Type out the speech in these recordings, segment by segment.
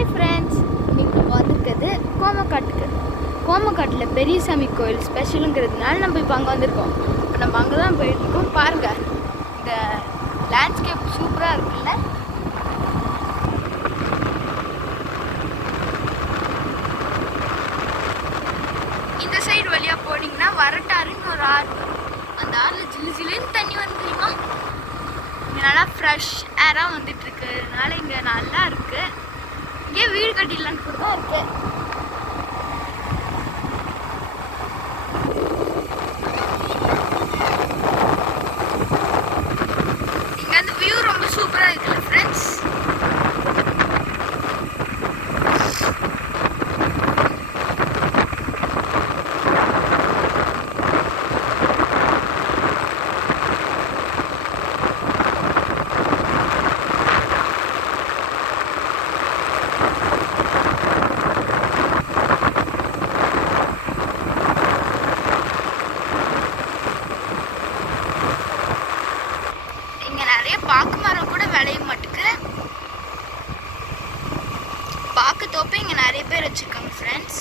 Hi friends, இன்னைக்கு வந்திருக்கிறது கோமக்காட்டில் பெரியசாமி கோயில் ஸ்பெஷலுங்கிறதுனால நம்ம இப்போ அங்கே வந்திருக்கோம். இப்போ நம்ம அங்கே தான் போயிட்டுருக்கோம். பாருங்கள், இந்த லேண்ட்ஸ்கேப் சூப்பராக இருக்குல்ல. இந்த சைடு வழியாக போனீங்கன்னா வரட்டாறுன்னு ஒரு ஆறு வரும். அந்த ஆறில் ஜில்லு ஜில்லுன்னு தண்ணி வந்து தெரியுமா. இங்கே நல்லா ஃப்ரெஷ் ஏராக வந்துட்டுருக்குனால இங்கே நல்லா இருக்குது. இங்கே வீடு கட்டிடலான்னு கூட தான் இருக்கு. இங்கே அந்த வியூ ரொம்ப சூப்பராக இருக்குல்ல ஃப்ரெண்ட்ஸ். பாக்கு மரம் கூட விளைய மாட்டுக்கு. பாக்கு தோப்பை இங்க நிறைய பேர் வச்சிருக்காங்க ஃப்ரெண்ட்ஸ்.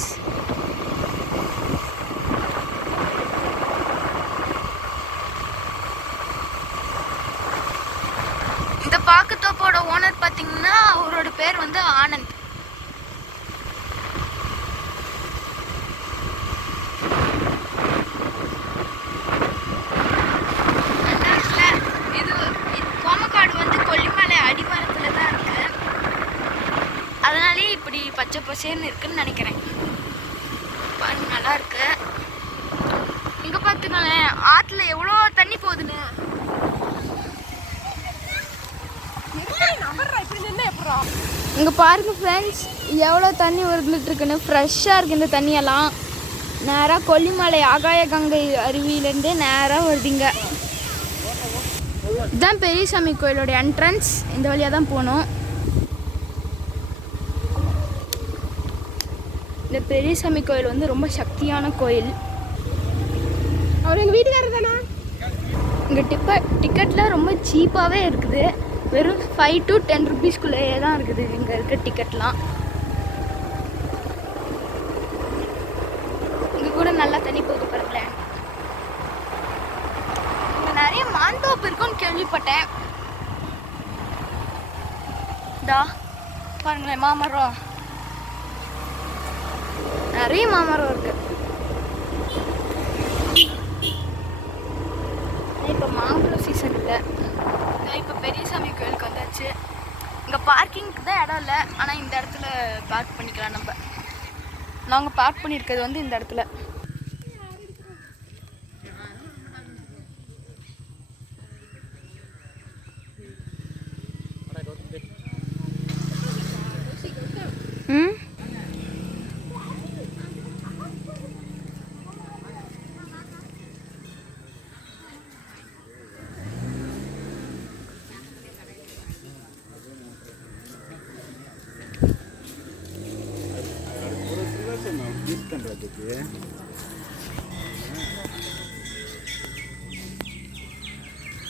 இந்த பாக்கு தோப்போட ஓனர் பாத்தீங்கன்னா அவரோட பேர் வந்து ஆனந்த். அதனாலே இப்படி பச்சை பசேன்னு இருக்குன்னு நினைக்கிறேன். பாருங்க, நல்லா இருக்கு. இங்க பாத்துங்களேன், ஆத்துல எவ்வளோ தண்ணி போகுதுன்னு. இங்க பாருங்க ஃப்ரெண்ட்ஸ், எவ்வளோ தண்ணி வந்துட்டு இருக்குன்னு. ஃப்ரெஷ்ஷாக இருக்கு இந்த தண்ணியெல்லாம். நேராக கொல்லிமலை ஆகாய கங்கை அருவியிலேருந்து நேராக வருதுங்க. இதுதான் பெரியசாமி கோயிலோட என்ட்ரன்ஸ். இந்த வழியாக தான் போகணும். இந்த பெரியசாமி கோயில் வந்து ரொம்ப சக்தியான கோயில். அவர் எங்கள் வீட்டுக்காரர் தானே. இங்கே டிக்கெட்லாம் ரொம்ப சீப்பாகவே இருக்குது. வெறும் 5 to 10 rupeesக்குள்ளேயே தான் இருக்குது இங்கே இருக்க டிக்கெட்லாம். இங்கே கூட நல்லா தண்ணி போகுது பாருங்களேன். இங்கே நிறைய மாந்தோப்பு இருக்குன்னு கேள்விப்பட்டேன். இதா பாருங்களேன், மாமரம், நிறைய மாமரம் இருக்கு. இப்போ மாம்பழம் சீசன் இல்லை. இப்போ பெரியசாமி கோயிலுக்கு வந்தாச்சு. இங்கே பார்க்கிங்க்கு தான் இடம் இல்லை, ஆனால் இந்த இடத்துல பார்க் பண்ணிக்கலாம். நாங்கள் பார்க் பண்ணியிருக்கிறது வந்து இந்த இடத்துல.